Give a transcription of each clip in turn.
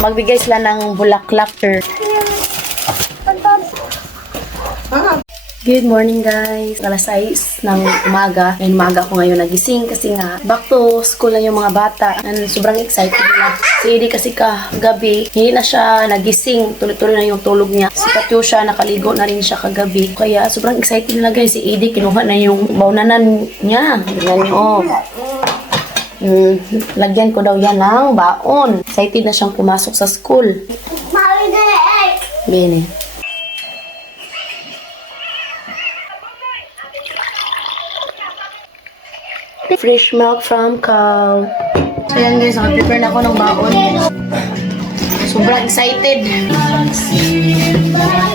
Magbigay sila ng bulaklak. Good morning guys! Alas 6 ng umaga. Ngayon umaga ko ngayon nagising kasi nga back to school na yung mga bata. And sobrang excited nila. Si Eddie kasi kagabi, hindi na siya nagising. Tuloy-tuloy na yung tulog niya. Si Katyusha, nakaligo na rin siya kagabi. Kaya sobrang excited nila guys. Si Eddie, kinuha na yung baunanan niya. Tignan niyo. Lagyan ko daw yan ng baon. Excited na siyang pumasok sa school. Bene. Fresh milk from cow. So yan guys, naka-prepare na ako ng baon. Sobrang excited.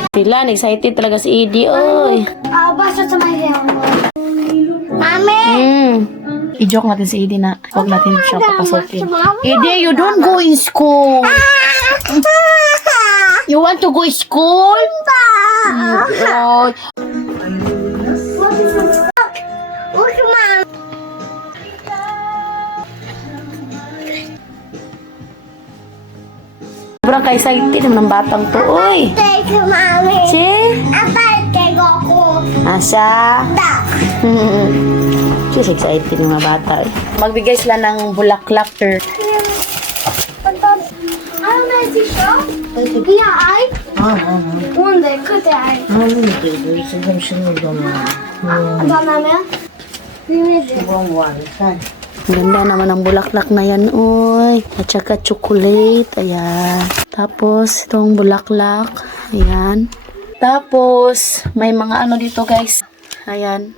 Sila, excited talaga si Eddie. Oy. Basta sa may Mami! I-joke natin si Eddie na huwag natin siya papasokin. Eddie, you don't go in school. You want to go in school? Oh. Sobrang ka-excited naman ng batang to. Uy! Thank you, Mami. Si? Aparte ko. Asa? She's excited yung mga bata eh. Magbigay sila ng bulaklak. Ano na siya? Iya ay? Unde? Kute ay? Ano namin? Ganda naman ang bulaklak na yan, oy. At saka chocolate, ayan. Tapos, itong bulaklak, ayan. Tapos, may mga ano dito, guys. Ayan.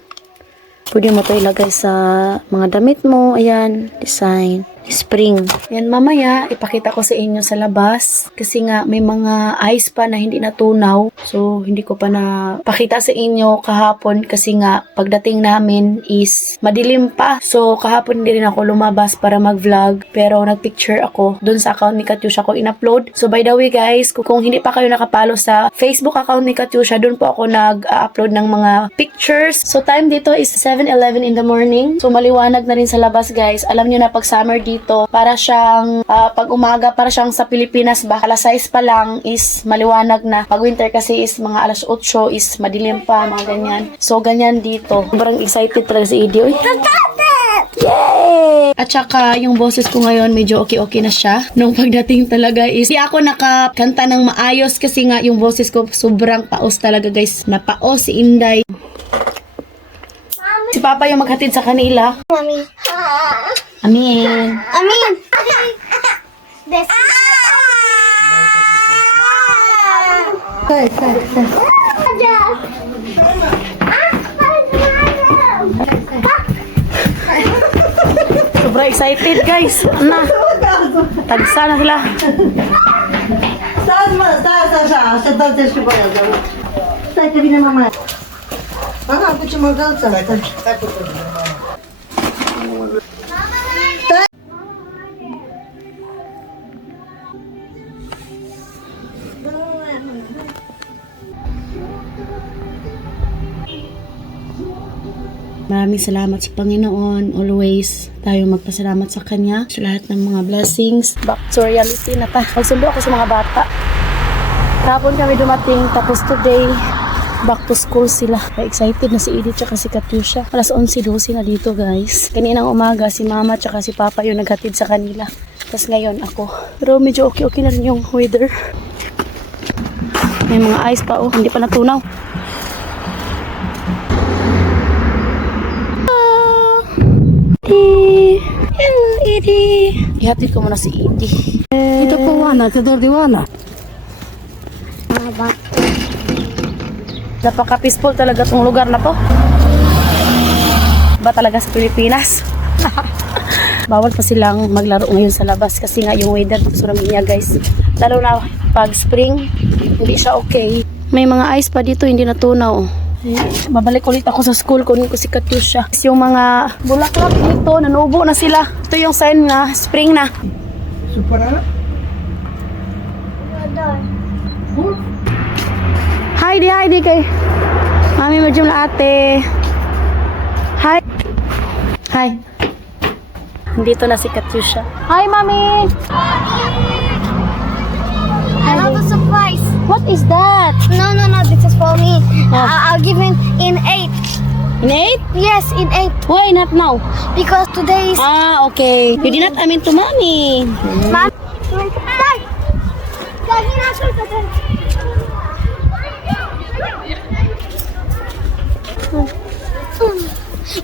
Pwede mo ito ilagay sa mga damit mo, ayan. Design. Spring. Yan, mamaya, ipakita ko sa inyo sa labas. Kasi nga, may mga ice pa na hindi natunaw. So, hindi ko pa na pakita sa inyo kahapon. Kasi nga, pagdating namin is madilim pa. So, kahapon hindi rin ako lumabas para mag-vlog. Pero, nag-picture ako. Dun sa account ni Katyusha ko in-upload. So, by the way, guys, kung hindi pa kayo nakapalo sa Facebook account ni Katyusha, dun po ako nag-upload ng mga pictures. So, time dito is 7:11 in the morning. So, maliwanag na rin sa labas, guys. Alam nyo na, pag summer dito, para siyang pag umaga, para siyang sa Pilipinas ba, alas 6 pa lang is maliwanag na. Pag winter kasi is mga alas 8 is madilim pa, mga ganyan. So ganyan dito. Sobrang excited talaga si Eddie. Uy. Yay! At saka yung boses ko ngayon medyo okay na siya. Nung pagdating talaga is di ako nakakanta ng maayos kasi nga yung boses ko sobrang paos talaga, guys. Napaos si Inday. Si Papa yung maghatid sa kanila. Mami. Amin. Amin. Des. Sobrang excited, guys. Na. Tagsa na sila. Maraming salamat sa Panginoon. Always tayo magpasalamat sa Kanya sa lahat ng mga blessings. Back to reality na ta. Magsundo ako sa mga bata. Kahapon kami dumating, tapos today, back to school sila. Excited na si Edith tsaka si Katyusha. Alas 11:12 na dito, guys. Kaninang umaga, si Mama tsaka si Papa yung naghatid sa kanila. Tapos ngayon ako. Pero medyo okay na rin yung weather. May mga ice pa, oh. Hindi pa natunaw. Hello, Edie. Ihatid ko muna si Edie. Ito po, Wana. Tidor di Wana. Napaka-peaceful talaga tong lugar na to. Ba talaga sa Pilipinas? Bawal pa silang maglaro ngayon sa labas kasi nga yung weather dito sa Romania, guys. Lalo na pag spring, hindi siya okay. May mga ice pa dito, hindi natunaw. Babalik ulit ako sa school, kunin ko si Katyusha. Yung mga bulaklak dito, nanubo na sila. Ito yung sign na spring na. Supara? Hi di kay Mami medyo na ate. Hi. Hi. Dito na si Katyusha. Hi, Mami. in 8. In 8? Yes, in 8. Why not now? Because today is Okay. You did not amin to mommy. Mom. Dad. Dad, you not supposed to.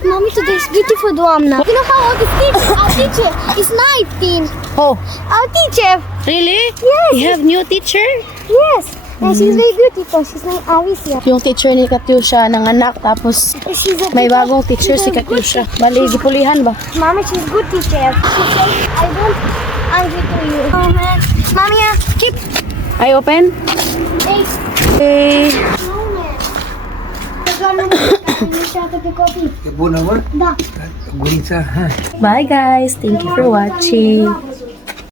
Mommy, today is beautiful Duamna. You know how old is teacher? Our teacher is 19. Oh, Our teacher. really? Yes. You have new teacher? Yes. And she's very beautiful. She's named Alicia. Yung teacher ni Katyusha nanganak tapos She's a may teacher. bagong teacher si She's a good Katyusha. Bali, gipulihan ba? Mommy, she's good teacher. She says, I won't angry to you. Oh, man. Mommy, keep. I open? Hey. Okay. Ibu nama? Da. Gurita, ha? Bye guys. Thank you for watching.